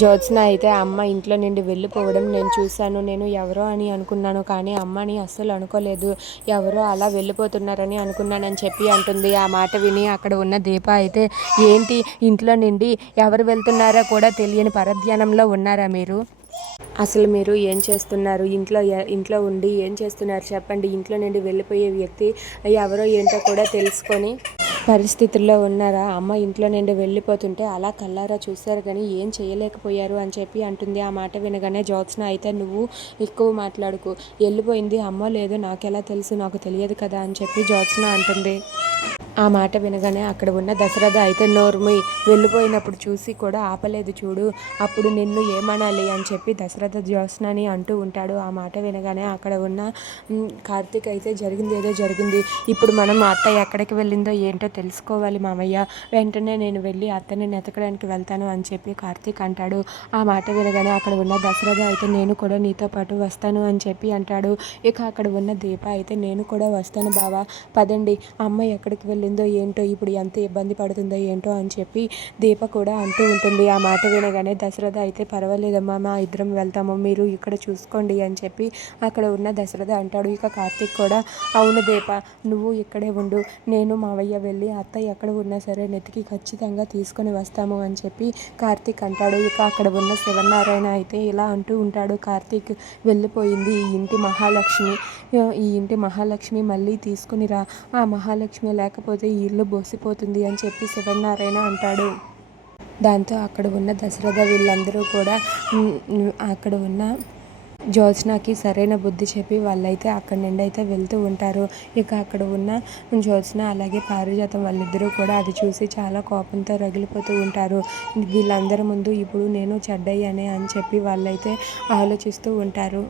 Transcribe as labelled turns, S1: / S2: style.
S1: జ్యోత్స్న అయితే అమ్మ ఇంట్లో నుండి వెళ్ళిపోవడం నేను చూశాను. నేను ఎవరో అని అనుకున్నాను కానీ అమ్మని అస్సలు అనుకోలేదు. ఎవరో అలా వెళ్ళిపోతున్నారని అనుకున్నానని చెప్పి అంటుంది. ఆ మాట విని అక్కడ ఉన్న దీప అయితే ఏంటి? ఇంట్లో నుండి ఎవరు వెళ్తున్నారో కూడా తెలియని పరధ్యానంలో ఉన్నారా మీరు? అసలు మీరు ఏం చేస్తున్నారు? ఇంట్లో ఇంట్లో ఉండి ఏం చేస్తున్నారు? చెప్పండి. ఇంట్లో నుండి వెళ్ళిపోయే వ్యక్తి ఎవరో ఏంటో కూడా తెలుసుకొని పరిస్థితుల్లో ఉన్నారా? అమ్మ ఇంట్లో నుండి వెళ్ళిపోతుంటే అలా కల్లారా చూశారు కానీ ఏం చేయలేకపోయారు అని చెప్పి అంటుంది. ఆ మాట వినగానే జ్యోత్స్న అయితే నువ్వు ఎక్కువ మాట్లాడుకు. వెళ్ళిపోయింది. అమ్మ లేదు నాకెలా తెలుసు? నాకు తెలియదు కదా అని చెప్పి జ్యోత్స్న అంటుంది. ఆ మాట వినగానే అక్కడ ఉన్న దశరథ అయితే నోర్మి వెళ్ళిపోయినప్పుడు చూసి కూడా ఆపలేదు చూడు అప్పుడు నిన్ను ఏమనాలి అని చెప్పి దశరథ జ్యోత్స్నని అంటూ ఉంటాడు. ఆ మాట వినగానే అక్కడ ఉన్న కార్తీక్ అయితే జరిగింది ఏదో జరిగింది. ఇప్పుడు మనం అత్త ఎక్కడికి వెళ్ళిందో ఏంటో తెలుసుకోవాలి మామయ్య. వెంటనే నేను వెళ్ళి అత్తని నెతకడానికి వెళ్తాను అని చెప్పి కార్తీక్ అంటాడు. ఆ మాట వినగానే అక్కడ ఉన్న దశరథ అయితే నేను కూడా నీతో పాటు వస్తాను అని చెప్పి అంటాడు. ఇక అక్కడ ఉన్న దీప అయితే నేను కూడా వస్తాను బావా పదండి. అమ్మ ఎక్కడికి వెళ్ళి పడిందో ఏంటో ఇప్పుడు ఎంత ఇబ్బంది పడుతుందో ఏంటో అని చెప్పి దీప కూడా అంటూ ఉంటుంది. ఆ మాట వినగానే దశరథ అయితే పర్వాలేదమ్మా మా ఇద్దరం వెళ్తాము మీరు ఇక్కడ చూసుకోండి అని చెప్పి అక్కడ ఉన్న దశరథ అంటాడు. ఇక కార్తీక్ కూడా అవును దీప నువ్వు ఇక్కడే ఉండు. నేను మావయ్య వెళ్ళి అత్త ఎక్కడ ఉన్నా సరే నెతికి ఖచ్చితంగా తీసుకొని వస్తాము అని చెప్పి కార్తీక్ అంటాడు. ఇక అక్కడ ఉన్న శివనారాయణ అయితే ఇలా అంటూ ఉంటాడు. కార్తీక్ వెళ్ళిపోయింది ఈ ఇంటి మహాలక్ష్మి. ఈ ఇంటి మహాలక్ష్మి మళ్ళీ తీసుకుని రా. ఆ మహాలక్ష్మి లేకపోతే ఈ ఇల్లు బోసిపోతుంది అని చెప్పి శివనారాయణ అంటాడు. దాంతో అక్కడ ఉన్న దశరథ వీళ్ళందరూ కూడా అక్కడ ఉన్న జ్యోత్స్నాకి సరైన బుద్ధి చెప్పి వాళ్ళైతే అక్కడి నుండి అయితే వెళ్తూ ఉంటారు. ఇక అక్కడ ఉన్న జ్యోత్స్న అలాగే పారిజాతం వాళ్ళిద్దరూ కూడా అది చూసి చాలా కోపంతో రగిలిపోతూ ఉంటారు. వీళ్ళందరి ముందు ఇప్పుడు నేను చెడ్డయ్యానే అని చెప్పి వాళ్ళైతే ఆలోచిస్తూ ఉంటారు.